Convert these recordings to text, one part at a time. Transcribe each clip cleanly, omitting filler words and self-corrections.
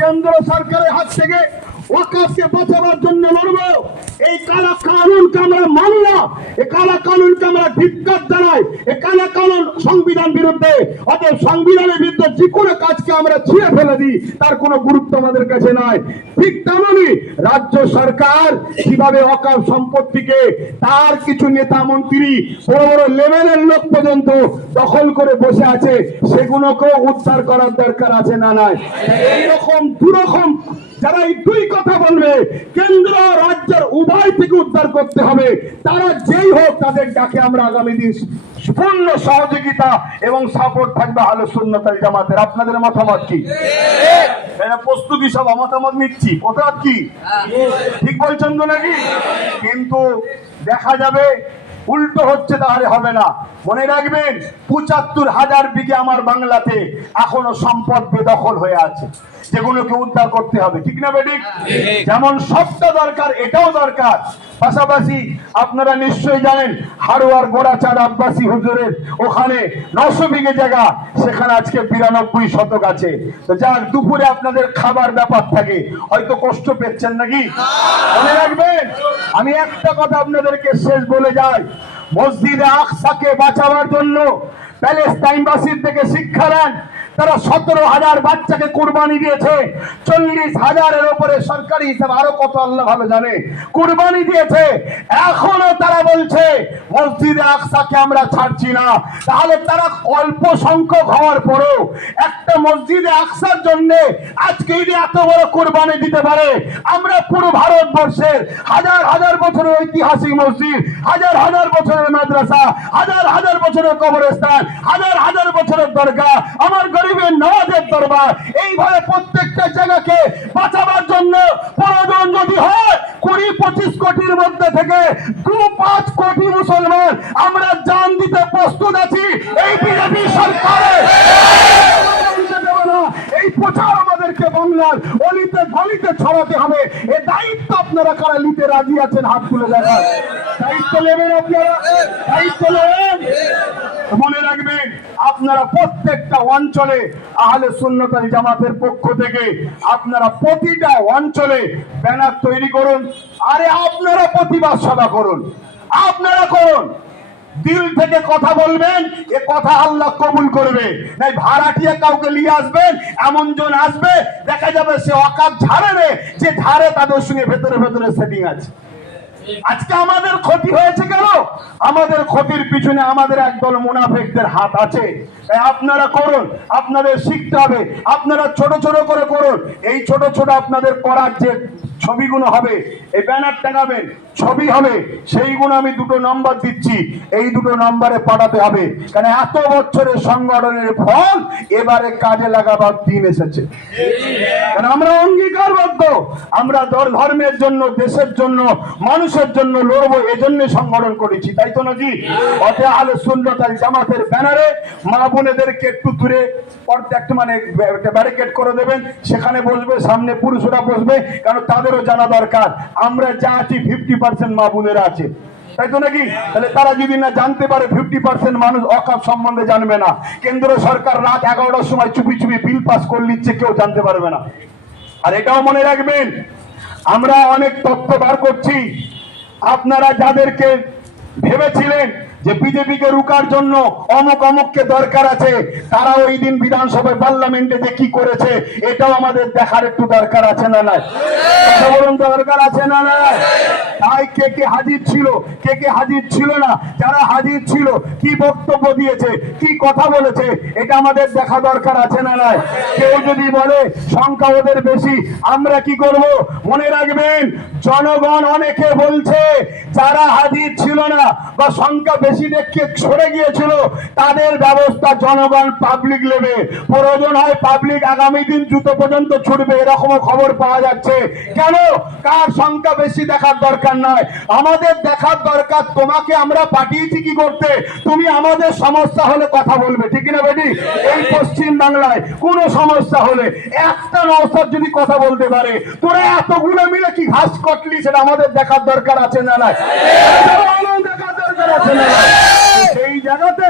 কেন্দ্র সরকারের হাত থেকে ওয়াকফকে বাঁচাবার জন্য লড়বো। এই কালা কানুনকে আমরা মানি না, এই কালা কানুনকে আমরা ধিক্কার জানাই। এই কালা কানুন সংবিধান বিরুদ্ধে, অতএব সংবিধানের বিরুদ্ধে যে কোনো কাজকে আমরা ছিঁড়ে ফেলে দিই, তার কোনো গুরুত্ব আমাদের কাছে নাই। ঠিক তেমনি রাজ্য সরকার কিভাবে ওয়াকফ সম্পত্তিকে তার কিছু নেতা মন্ত্রী বড় বড় লেভেলের লোক পর্যন্ত দখল করে বসে আছে, সেগুলোকেও উদ্ধার করার দরকার আছে না নাই? এইরকম দুরকম যারা এই দুই কথা বলবে, কেন্দ্র রাজ্যের উভয় থেকে উদ্ধার করতে হবে, তারা যেই হোক তাদের ডাকে আমরা আগামী দিন পূর্ণ সহযোগিতা এবং সাপোর্ট থাকবে আহলে সুন্নাত ওয়াল জামাতের। আপনাদের মতামত কি? প্রস্তুতি সব মতামত নিচ্ছি, মতামত কি ঠিক বলছেন তো নাকি? কিন্তু দেখা যাবে উল্টো হচ্ছে, তাহলে হবে না। মনে রাখবেন ৭৫,০০০ বিঘে আমার বাংলাতে এখনো সম্পদ বেদখল হয়ে আছে, যেগুলোকে উদ্ধার করতে হবে, ঠিক না বেঠিক? যেমন সবটা দরকার, এটাও দরকার। পাশাপাশি আপনারা নিশ্চয়ই জানেন হারোয়ার গোড়াচাঁদ আব্বাসী হুজুরের ওখানে ৯০০ বিঘে জায়গা, সেখানে আজকে ৯২ শতক আছে। তো যাক, দুপুরে আপনাদের খাবার ব্যাপার থাকে, হয়তো কষ্ট পেচ্ছেন নাকি? মনে রাখবেন, আমি একটা কথা আপনাদেরকে শেষ বলে যাই, মসজিদে আকসাকে বাঁচাবার জন্য প্যালেস্টাইনবাসীর থেকে শিক্ষা নেন। তারা ১৭,০০০ বাচ্চাকে কুরবানি দিয়েছে, ৪০,০০০-এর উপরে সরকারি হিসাবে, আরো কত আল্লাহ ভালো জানে, কুরবানি দিয়েছে। এখনো তারা বলছে মসজিদে আকসাকে আমরা ছাড়ছি না। তাহলে তারা অল্প সংখ্যক হওয়ার পরেও একটা মসজিদে আকসার জন্য আজকে এত বড় কুরবানি দিতে পারে। আমরা পুরো ভারতবর্ষের হাজার হাজার বছরের ঐতিহাসিক মসজিদ, হাজার হাজার বছরের মাদ্রাসা, হাজার হাজার বছরের কবরস্থান, হাজার হাজার বছরের দরগা, আমার গরিবের নওয়াজের দরবার, এইভাবে প্রত্যেকটা জায়গাকে বাঁচাবার জন্য প্রয়োজন যদি হয় ২০-২৫ কোটির মধ্যে থেকে ২-৫ কোটি মুসলমান আমরা জান দিতে প্রস্তুত আছি। এই বিজেপি সরকারের এই প্রচার আমাদেরকে বাংলার অলিতে গলিতে ছড়াতে হবে। এই দায়িত্ব আপনারা কারা নিতে রাজি আছেন? হাত তুলে দেখান। দায়িত্ব নেবেন আপনারা, দায়িত্ব নেবেন। মনে রাখবেন, আপনারা প্রত্যেকটা অঞ্চলে আহলে সুন্নাত ওয়াল জামাতের পক্ষ থেকে আপনারা প্রতিটা অঞ্চলে ব্যানার তৈরি করুন। আরে আপনারা প্রতিবাদ সভা করুন, আপনারা করুন, দিল থেকে কথা বলবেন, এ কথা আল্লাহ কবুল করবে। নাই ভাড়াটিয়া কাউকে নিয়ে আসবেন, এমন জন আসবে দেখা যাবে সে ওয়াকফ ঝাড়ে, যে ঝাড়ে তাদের সঙ্গে ভেতরে ভেতরে সেটিং আছে। আজকে আমাদের ক্ষতি হয়েছে কেন? আমাদের ক্ষতির পিছনে আমাদের একদল মুনাফিকদের হাত আছে। তাই আপনারা করুন, আপনাদের শিখতে হবে, আপনারা ছোট ছোট করে করুন। এই ছোট ছোট আপনাদের করার যে ছবিগুলো হবে, এই ব্যানার টাঙাবেন, ছবি হবে, সেইগুলো আমি দুটো নম্বর দিচ্ছি, এই দুটো নম্বরে পাঠাতে হবে। কারণ এত বছরের সংগঠনের ফল এবারে কাজে লাগাবার দিন এসেছে। কারণ আমরা অঙ্গীকারবদ্ধ, আমরা ধর্মের জন্য, দেশের জন্য, মানুষের জন্য লড়বো, এজন্য সংগঠন করেছি, তাই তো নাকি? অতএব আহলে সুন্নাত ওয়াল জামাতের ব্যানারে মা বোনেদেরকে একটু দূরে একটা মানে ব্যারিকেড করে দেবেন, সেখানে বসবে, সামনে পুরুষরা বসবে, কারণ তাদেরও জানা দরকার আমরা যা আছি 50% মা বোনেরা আছে, তাই তো নাকি? তাহলে তারা যদি না জানতে পারে, 50% মানুষ ওয়াকফ সম্বন্ধে জানবে না। কেন্দ্র সরকার রাত 11টার সময় চুপি চুপি বিল পাস করে নিচ্ছে, কেউ জানতে পারবে না। আর এটাও মনে রাখবেন, আমরা অনেক তথ্য বার করছি। আপনারা যাদেরকে ভেবেছিলেন যে বিজেপিকে রুকার জন্য অমুক অমুককে দরকার আছে, তারা ওই দিন বিধানসভায় পার্লামেন্টে যে কি করেছে, এটাও আমাদের দেখার একটু দরকার আছে না নাই? দরকার আছে না নাই? তাই কে কে হাজির ছিল, কে কে হাজির ছিল না, যারা হাজির ছিল কি বক্তব্য দিয়েছে, কি কথা বলেছে, এটা আমাদের দেখা দরকার আছে না নাই? কেউ যদি বলে সংখ্যা ওদের বেশি, আমরা কি করব? মনে রাখবেন, জনগণ অনেকে বলছে যারা হাজির ছিল না বা সংখ্যা বেশি দেখে সরে গিয়েছিল, তাদের ব্যবস্থা জনগণ পাবলিক নেবে। প্রয়োজন হয় পাবলিক আগামী দিন জুতো পর্যন্ত ছুটবে, এরকমও খবর পাওয়া যাচ্ছে। কেন? কার সংখ্যা বেশি দেখার দরকার নয়, আমাদের দেখার দরকার তোমাকে আমরা পাঠিয়েছি কি করতে, তুমি আমাদের সমস্যা হলে কথা বলবে, ঠিক না বেটি? এই পশ্চিম বাংলায় কোনো সমস্যা হলে একটা নওসাদ যদি কথা বলতে পারে, তোরা এতগুলো মিলে কি ঘাস কটলি, সেটা আমাদের দেখার দরকার আছে না? দেখার দরকার আছে না? সেই জায়গাতে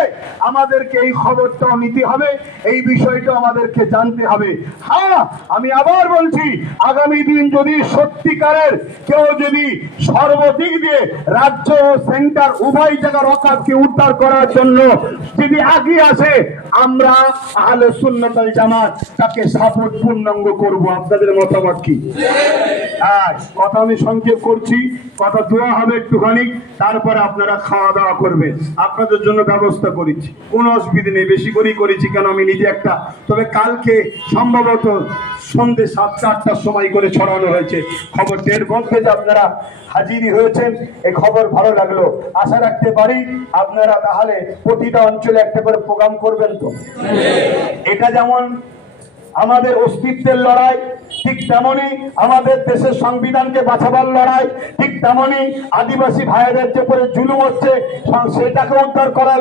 আমাদেরকে এই খবরটাও নিতে হবে, এই বিষয়টা আমাদেরকে জানতে হবে। হ্যাঁ, আমি আবার বলছি, আগামী দিন যদি সত্যিকারের কেউ যদি সর্বদিক দিয়ে রাজ্য ও সেন্টার উভয় জায়গার ওয়াকাফকে উদ্ধার করার জন্য যদি এগিয়ে আসে, আমরা আহলে সুন্নাত ওয়াল জামাত তাকে সাপোর্ট পূর্ণাঙ্গ করব। আপনাদের মতামত কি? হ্যাঁ, কথা আমি সংক্ষেপ করছি, কথা দোয়া হবে একটুখানি, তারপরে আপনারা খাওয়া দাওয়া করবেন। আপনাদের জন্য ব্যবস্থা করেছি, কোনো অসুবিধা নেই, বেশি করেই করেছি, কেন আমি নিজে একটা, তবে কালকে সম্ভবত সন্ধ্যে 7-8টার সময় করে ছড়ানো হয়েছে খবরটা। এর মধ্যে যে আপনারা হাজিরি হয়েছেন, এই খবর ভালো লাগলো। আশা রাখতে পারি আপনারা তাহলে প্রতিটা অঞ্চলে একটা করে প্রোগ্রাম করবেন। তো এটা যেমন আমাদের অস্তিত্বের লড়াই, ঠিক তেমনি আমাদের দেশের সংবিধানকে বাঁচাবার লড়াই, ঠিক তেমনি আদিবাসী ভাইদের যে পরে জুলুম হচ্ছে সেটাকে উদ্ধার করার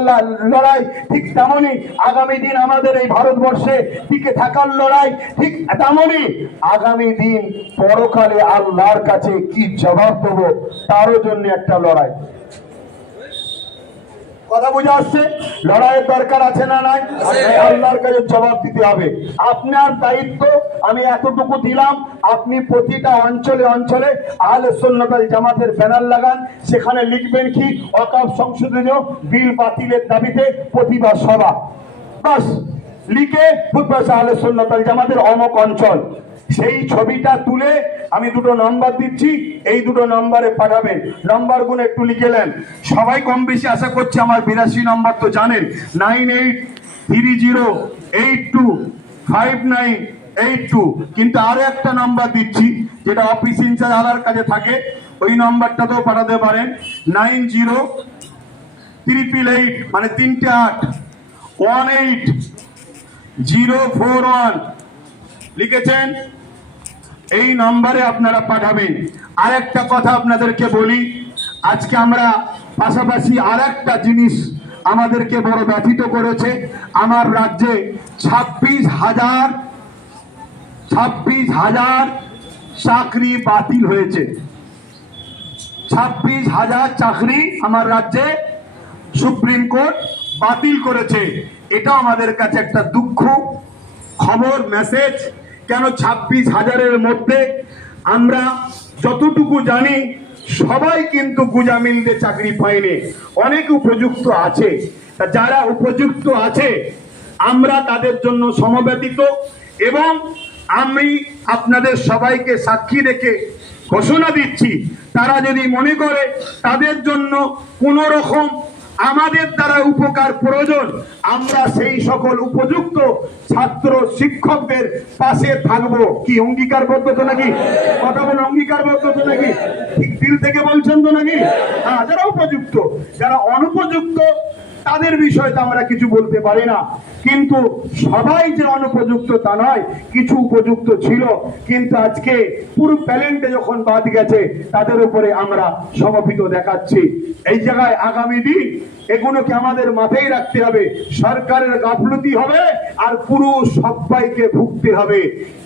লড়াই, ঠিক তেমনি আগামী দিন আমাদের এই ভারতবর্ষে টিকে থাকার লড়াই, ঠিক তেমনি আগামী দিন পরকালে আল্লাহর কাছে কি জবাব দেবো তারও জন্য একটা লড়াই। কথা বুঝে আসছে? লড়াইয়ের দরকার আছে না নাই? আল্লাহর কাছে জবাব দিতে হবে। আপনার দায়িত্ব আমি এতটুকু দিলাম, আপনি প্রতিটা অঞ্চলে অঞ্চলে আহলে সুন্নাত ওয়াল জামাতের ব্যানার লাগান, সেখানে লিখবেন কি ওয়াকফ সংশোধনীয় বিল বাতিলের দাবিতে প্রতিবাদ সভা, বাস লিখে আহলে সুন্নাত ওয়াল জামাতের অমুক অঞ্চল, সেই ছবিটা তুলে আমি দুটো নম্বর দিচ্ছি, এই দুটো নম্বরে পাঠাবেন। নম্বরগুলো একটু লিখে নেন। সবাই কম বেশি আশা করছি আমার 82 নম্বর তো জানেন, 9830825982। কিন্তু আরো একটা নাম্বার দিচ্ছি যেটা অফিস ইনচার্জ আলার কাছে থাকে, ওই নাম্বারটাতেও পাঠাতে পারেন, 908888 মানে 3টে 8 18041 লিখেছেন, এই নম্বরে আপনারা পাঠাবেন। আর একটা কথা আপনাদেরকে বলি, আজকে আমরা পাশাপাশি আর একটা জিনিস আমাদেরকে বড় ব্যথিত করেছে। আমার রাজ্যে 26,000 চাকরি বাতিল হয়েছে। 26,000 চাকরি আমার রাজ্যে সুপ্রিম কোর্ট বাতিল করেছে। এটা আমাদের কাছে একটা দুঃখ খবর, মেসেজ। কেন 26,000-এর মধ্যে আমরা যতটুকু জানি সবাই কিন্তু গুজামিলদের চাকরি পায়নি, অনেক উপযুক্ত আছে। যারা উপযুক্ত আছে আমরা তাদের জন্য সমবেতিত, এবং আমি আপনাদের সবাইকে সাক্ষী রেখে ঘোষণা দিচ্ছি, তারা যদি মনে করে তাদের জন্য কোন রকম আমাদের দ্বারা উপকার প্রয়োজন, আমরা সেই সকল উপযুক্ত ছাত্র শিক্ষকদের পাশে থাকবো। কি অঙ্গীকারবদ্ধ তো নাকি? কথা বলে অঙ্গীকারবদ্ধ তো নাকি? ঠিক দিল থেকে বলছেন তো নাকি? হ্যাঁ, যারা উপযুক্ত, যারা অনুপযুক্ত তাদের বিষয়ে তো আমরা কিছু বলতে পারি না, কিন্তু সবাই যে অনুপযুক্ত তা নয়, কিছু উপযুক্ত ছিল, কিন্তু আজকে পুরো প্যালেন্টে যখন বাদ গেছে তাদের উপরে আমরা সমর্পিত দেখাচ্ছি। এই জায়গায় আগামী দিন এগুলোকে আমাদের মাথায় রাখতে হবে। সরকারের গাফলতি হবে আর পুরো সবাইকে ভুগতে হবে।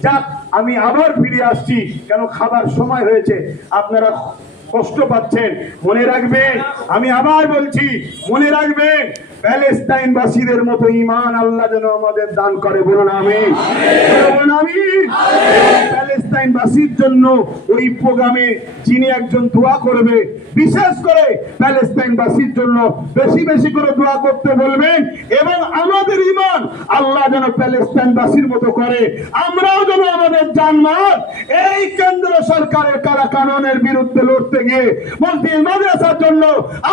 যাক, আমি আবার ফিরে আসছি, কেন খাবার সময় হয়েছে, আপনারা কষ্ট পাচ্ছেন। মনে রাখবেন, আমি আবার বলছি, মনে রাখবেন, প্যালেস্টাইনবাসীদের মতো ঈমান আল্লাহ যেন আমাদের দান করে। বলুন আমিন। প্যালেস্টাইনবাসীর জন্য ওই প্রোগ্রামে যিনি একজন দোয়া করবে, বিশেষ করে প্যালেস্টাইনবাসীর জন্য বেশি বেশি করে দোয়া করতে বলবেন, এবং আমাদের ঈমান আল্লাহ যেন প্যালেস্টাইনবাসীর মতো করে, আমরাও যেন আমাদের জানমাল এই কেন্দ্র সরকারের কারা কানুনের বিরুদ্ধে লড়তে গিয়ে মসজিদ মাদ্রাসার জন্য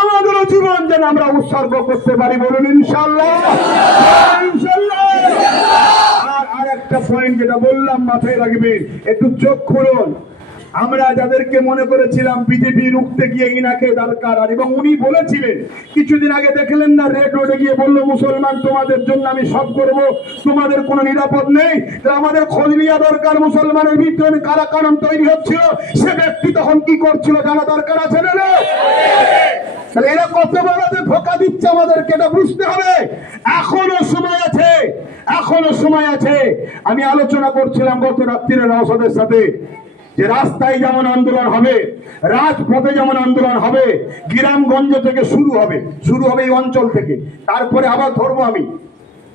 আমাদেরও জীবন যেন আমরা উৎসর্গ করতে পারি। বলুন ইনশাআল্লাহ। আর একটা পয়েন্ট যেটা বললাম মাথায় রাখবেন, একটু চোখ খুলুন। আমরা যাদেরকে মনে করেছিলাম বিজেপি রুখতে গিয়ে ইনাকে দরকার, আর এবং উনি বলেছিলেন কিছুদিন আগে, দেখলেন না, রেড রোডে গিয়ে বললো মুসলমান তোমাদের জন্য আমি সব করব, তোমাদের কোনো নিরাপদ নেই, আমাদের খোঁজ নেওয়া দরকার। মুসলমানের বিরুদ্ধে কারা কানুন তৈরি হচ্ছিল, সে ব্যক্তি তখন কি করছিল জানা দরকার আছে না? তাহলে এরা কত বড় ধোঁকা দিচ্ছে আমাদেরকে, এটা বুঝতে হবে। এখনো সময় আছে, এখনো সময় আছে। আমি আলোচনা করছিলাম গত রাত্রিরে নওশাদের সাথে, যে রাস্তায় যেমন আন্দোলন হবে, রাজপথে যেমন আন্দোলন হবে, গ্রামগঞ্জ থেকে শুরু হবে এই অঞ্চল থেকে, তারপরে আবার ধরবো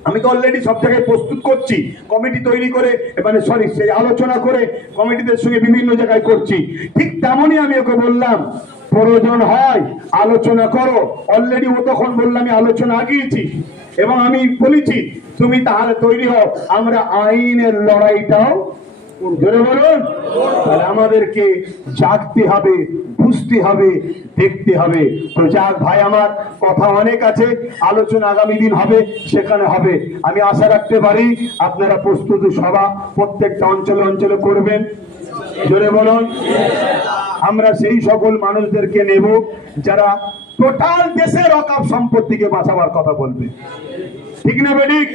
আমি তো অলরেডি সব জায়গায় প্রস্তুত করছি, কমিটি তৈরি করে, মানে সেই আলোচনা করে কমিটিদের সঙ্গে বিভিন্ন জায়গায় করছি। ঠিক তেমনই আমি ওকে বললাম, প্রয়োজন হয় আলোচনা করো। অলরেডি ও তখন বললাম আমি আলোচনা আগিয়েছি এবং আমি বলেছি তুমি তাহলে তৈরি হও, আমরা আইনের লড়াইটাও জোরে বলুন। তাহলে আমাদেরকে জাগতে হবে, বুঝতে হবে, দেখতে হবে। তো যাক ভাই, আমার কথা অনেক আছে, আলোচনা আগামী দিন হবে, সেখানে হবে। আমি আশা রাখতে পারি আপনারা প্রস্তুতি সভা প্রত্যেকটা অঞ্চলে অঞ্চলে করবেন, জোরে বলুন। আমরা সেই সকল মানুষদেরকে নেব যারা টোটাল দেশের ওয়াকফ সম্পত্তিকে বাঁচাবার কথা বলবে, ঠিক না বেঠিক?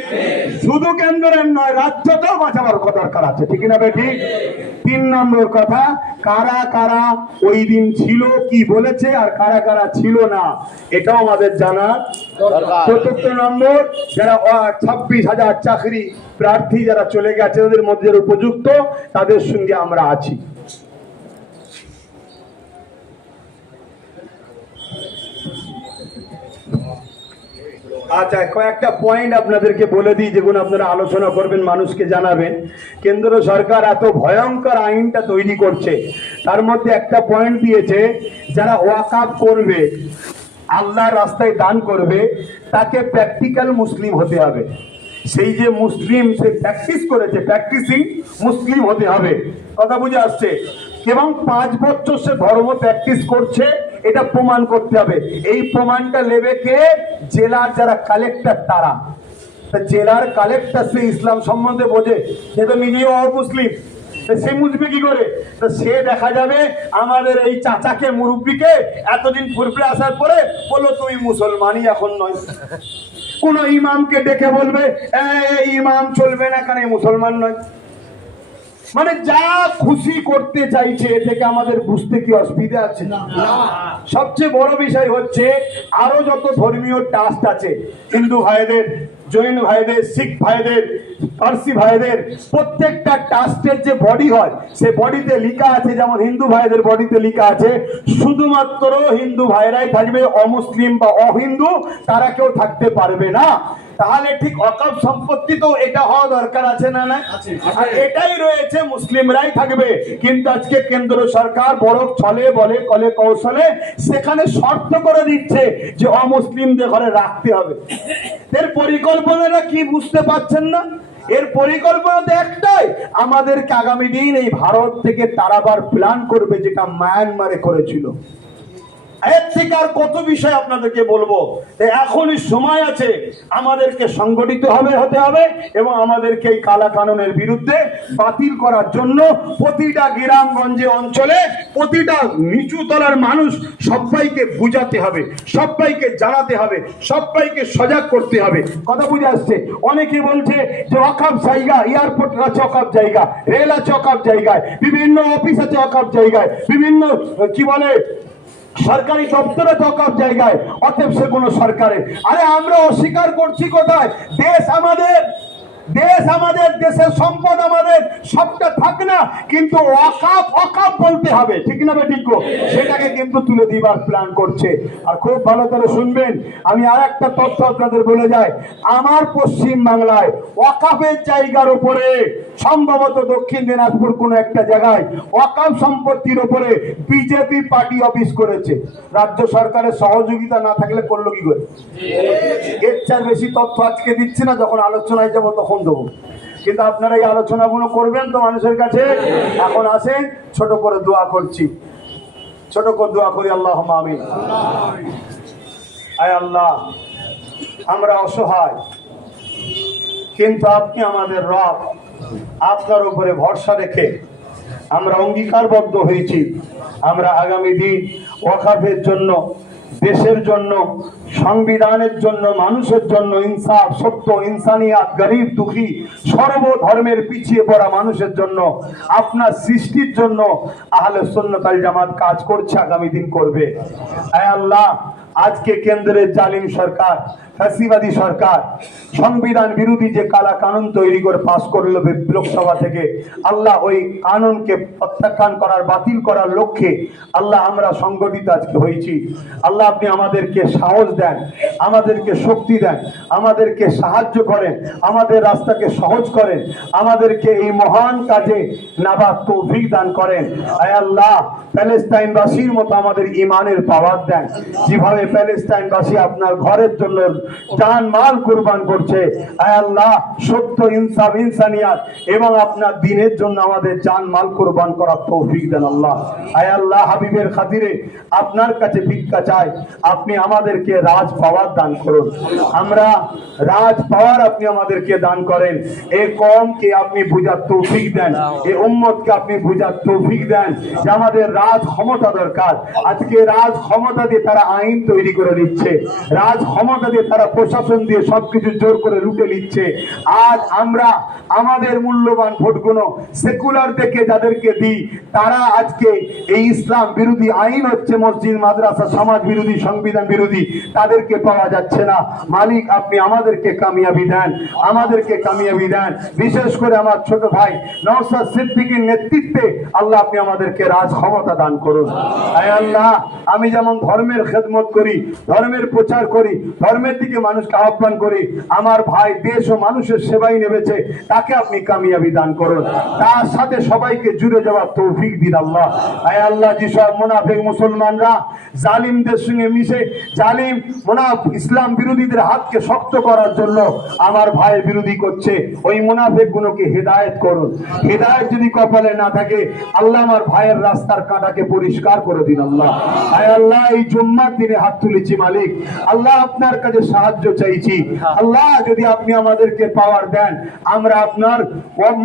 শুধু কেন্দ্রের নয়, রাজ্যতেও বাঁচাবার দরকার আছে, ঠিক না বেঠিক? 3 নম্বর কথা, কারা কারা ওই দিন ছিল, কি বলেছে, আর কারা কারা ছিল না, এটাও আমাদের জানা দরকার। 4 নম্বর, যারা 26,000 চাকরি প্রার্থী যারা চলে গেছে, ওদের মধ্যে উপযুক্ত, তাদের সঙ্গে আমরা আছি। আচ্ছা, কয়েকটা পয়েন্ট আপনাদেরকে বলে দিই, যেগুলো আপনারা আলোচনা করবেন, মানুষকে জানাবেন। কেন্দ্র সরকার এত ভয়ঙ্কর আইনটা তৈরি করছে, তার মধ্যে একটা পয়েন্ট দিয়েছে, যারা ওয়াকফ করবে, আল্লাহর রাস্তায় দান করবে, তাকে প্র্যাকটিক্যাল মুসলিম হতে হবে। সেই যে মুসলিম, সে প্র্যাকটিস করেছে, প্র্যাকটিসিং মুসলিম হতে হবে। কথা বুঝে আসছে? এবং 5 বছর সে ধর্ম প্র্যাকটিস করছে, এটা প্রমাণ করতে হবে। এই প্রমাণটা নেবে কে? জেলার যারা কালেক্টর, তারা। জেলার কালেক্টর সে ইসলাম সম্বন্ধে বোঝে, সে তো নিজেও অমুসলিম, সে বুঝবে কি করে? তো সে দেখা যাবে আমাদের এই চাচাকে, মুরব্বীকে এতদিন ফুরফুরে আসার পরে বললো তুমি মুসলমানই এখন নয়। কোন ইমামকে ডেকে বলবে এই ইমাম চলবে না, কারণ মুসলমান নয়। মানে যা খুশি করতে চাইছে, এ থেকে আমাদের বুঝতে কি অসুবিধা আছে? না। সবচেয়ে বড় বিষয় হচ্ছে, আরো যত ধর্মীয় ট্রাস্ট আছে, হিন্দু ভাইদের, জৈন ভাইদের, শিখ ভাইদের, পার্সি ভাইদের, প্রত্যেকটা ট্রাস্টের যে বডি হয়, সে বডিতে লেখা আছে, যেমন হিন্দু ভাইদের বডিতে লেখা আছে শুধুমাত্র হিন্দু ভাইরাই থাকবে, অমুসলিম বা অহিন্দু তারা কেউ থাকতে পারবে না। তাহলে ঠিক ওয়াকফ সম্পত্তি তো এটা হওয়া দরকার আছে না? না, আর এটাই রয়েছে, মুসলিমরাই থাকবে। কিন্তু আজকে কেন্দ্র সরকার বড় ছলে বলে কলে কৌশলে সেখানে শর্ত করে দিচ্ছে যে অমুসলিমদের ঘরে রাখতে হবে। এর পরিকল্পনাটা কি বুঝতে পারছেন না? এর পরিকল্পনা তো একটাই, আমাদেরকে আগামী দিন এই ভারত থেকে তাড়াবার প্ল্যান করবে, যেটা মায়ানমারে করেছিল। এর থেকে আর কত বিষয় আপনাদেরকে বলবো। এখনই সময় আছে, আমাদেরকে সংগঠিত হতে হবে এবং আমাদেরকে এই কালা কানুনের বিরুদ্ধে বাতিল করার জন্য প্রতিটা গ্রামগঞ্জে অঞ্চলে প্রতিটা নিচু তলার মানুষ সবাইকে বুঝাতে হবে, সবাইকে জানাতে হবে, সবাইকে সজাগ করতে হবে। কথা বুঝে আসছে? অনেকে বলছে যে ওয়াকফ জায়গা, এয়ারপোর্ট আছে ওয়াকফ জায়গা, রেল আছে ওয়াকফ জায়গায়, বিভিন্ন অফিস আছে ওয়াকফ জায়গায়, বিভিন্ন কি বলে সরকারি দপ্তরে ওয়াকফ জায়গায়, অতএব সে কোনো সরকারের। আরে আমরা অস্বীকার করছি কোথায়? দেশ আমাদের, দেশের সম্পদ আমাদের, সবটা থাক না, কিন্তু ওয়াকফ বলতে হবে, ঠিক না বেঠিক? সেটাকে কিন্তু তুলে দিবার প্ল্যান করছে। আর খুব ভালো করে শুনবেন, আমি আর একটা তথ্য আপনাদের বলে যাই, আমার পশ্চিম বাংলায় ওয়াকফের জায়গার উপরে, সম্ভবত দক্ষিণ দিনাজপুর কোন একটা জায়গায় ওয়াকফ সম্পত্তির উপরে বিজেপি পার্টি অফিস করেছে। রাজ্য সরকারের সহযোগিতা না থাকলে করলো কি করে? এর চার বেশি তথ্য আজকে দিচ্ছি না, যখন আলোচনায় যাবো তখন দেবো। কিন্তু আপনারা এই আলোচনাগুলো করবেন তো মানুষের কাছে। এখন আসেন, ছোট করে দোয়া করছি, ছোট করে দোয়া করি। আল্লাহুম্মা আমিন। আয় আল্লাহ, আমরা অসহায়, কিন্তু আপনি আমাদের রব। আপনার উপরে ভরসা রেখে আমরা অঙ্গীকারবদ্ধ হয়েছি, আমরা আগামী দিন ওয়াকফের জন্য, দেশের জন্য, সংবিধানের জন্য, মানুষের জন্য, ইনসাফ, সত্য, ইনসানিয়াত, গরিব দুঃখী, সর্বধর্মের পিছিয়ে পড়া মানুষের জন্য, আপনার সৃষ্টির জন্য আহলে সুন্নাত ওয়াল জামাত কাজ করছে, আগামী দিন করবে। আয় আল্লাহ, আজকে কেন্দ্রের জালিম সরকার ফ্যাসিবাদী সরকার সংবিধান বিরোধী যে কালা কানুন তৈরি করে পাশ করলো লোকসভা থেকে, আল্লাহ ওই কানুনকে প্রত্যাখ্যান করার, বাতিল করার লক্ষ্যে আল্লাহ আমরা সংগঠিত আজকে হয়েছি। আল্লাহ আপনি আমাদেরকে সাহস দেন, আমাদেরকে শক্তি দেন, আমাদেরকে সাহায্য করেন, আমাদের রাস্তাকে সহজ করেন, আমাদেরকে এই মহান কাজে নাবার তৌফিক দান করেন। আয় আল্লাহ, প্যালেস্টাইনবাসীর মতো আমাদের ইমানের পাওয়ার দেন। যেভাবে প্যালেস্টাইনবাসী আপনার ঘরের জন্য জান মাল কুরবান করছে, আয় আল্লাহ সত্য, ইনসাফ, ইনসানিয়াত এবং আপনার দ্বীনের জন্য আমাদের জান মাল কুরবান করার তৌফিক দেন আল্লাহ। আয় আল্লাহ, হাবিবের খাতিরে আপনার কাছে ভিক্ষা চাই, আপনি আমাদেরকে রাজ পাওয়ার দান করুন। আমরা রাজ পাওয়ার আপনি আমাদেরকে দান করেন। এই কওমকে আপনি বুঝার তৌফিক দেন, এই উম্মতকে আপনি বুঝার তৌফিক দেন যে আমাদের রাজ ক্ষমতা দরকার। আজকে রাজ ক্ষমতা দিয়ে তারা আইন তৈরি করে নিচ্ছে, রাজ ক্ষমতা দিয়ে তারা প্রশাসন দিয়ে সবকিছু জোর করে লুটে নিচ্ছে। আজ আমরা আমাদের মূল্যবান ভোটগুলো সেকুলার দেখে যাদেরকে দিই, তারা আজকে এই ইসলাম বিরোধী আইন হচ্ছে মসজিদ, মাদ্রাসা, সমাজ বিরোধী, সংবিধান বিরোধী, তাদেরকে পাওয়া যাচ্ছে না। মালিক আপনি আমাদেরকে কামিয়াবি দেন, আমাদেরকে কামিয়াবি দেন। বিশেষ করে আমার ছোট ভাই নওশাদ সিদ্দিকীর নেতৃত্বে আল্লাহ আপনি আমাদেরকে রাজ ক্ষমতা দান করুন। আয় আল্লাহ, আমি যেমন ধর্মের খেদমত করি, ধর্মের প্রচার করি, ধর্মের দিকে মানুষকে আহ্বান করি, আমার ভাই দেশ ও মানুষের সেবাই নেমেছে, তাকে আপনি কামিয়াবি দান করুন। তার সাথে সবাইকে জুড়ে যাওয়ার তৌফিক দিন আল্লাহ। আয় আল্লাহ, যেসব মুনাফিক মুসলমানরা জালিমদের সঙ্গে মিশে জালিম ইসলাম বিরোধীদের হাতকে শক্ত করার জন্য আমার ভাইয়ের বিরোধী করছে, ওই মুনাফিক গুলোকে হেদায়েত করুন। হেদায়েত যদি কপালে না থাকে, আল্লাহ আমার ভাইয়ের রাস্তার কাঁটাকে পরিষ্কার করে দিন আল্লাহ। আয় আল্লাহ, এই জুম্মার দিনে হাত তুলেছি মালিক, আল্লাহ আপনার কাছে সাহায্য চাইছি। আল্লাহ যদি আপনি আমাদেরকে পাওয়ার দেন, আমরা আপনার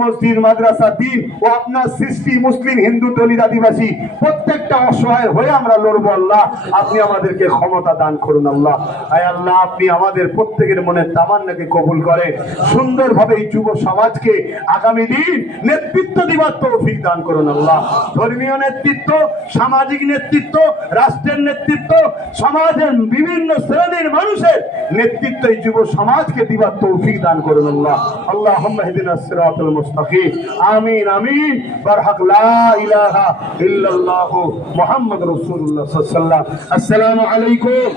মসজিদ, মাদ্রাসা, দ্বীন ও আপনার সৃষ্টি মুসলিম, হিন্দু, দলিত, আদিবাসী প্রত্যেকটা অসহায় হয়ে আমরা লড়বো। আল্লাহ আপনি আমাদেরকে ক্ষমতা দান করুন আল্লাহ। আয় আল্লাহ, আপনি আমাদের প্রত্যেকের মনের তামান্নাকে কবুল করেন। সুন্দরভাবে এই যুব সমাজকে আগামী দিন নেতৃত্ব দিবার তৌফিক দান করুন আল্লাহ। ধর্মীয় নেতৃত্ব, সামাজিক নেতৃত্ব, রাষ্ট্রের নেতৃত্ব, সমাজের বিভিন্ন শ্রেণীর মানুষের নেতৃত্ব এই যুব সমাজকে দিবার তৌফিক দান করুন আল্লাহ। আল্লাহুম্মা ইহদিনাস সিরাতাল মুস্তাকিম। আমিন আমিন। বারহাক লা ইলাহা ইল্লাল্লাহু মুহাম্মাদুর রাসূলুল্লাহ সাল্লাল্লাহু আলাইহি ওয়াসাল্লাম। আসসালামু আলাইকুম।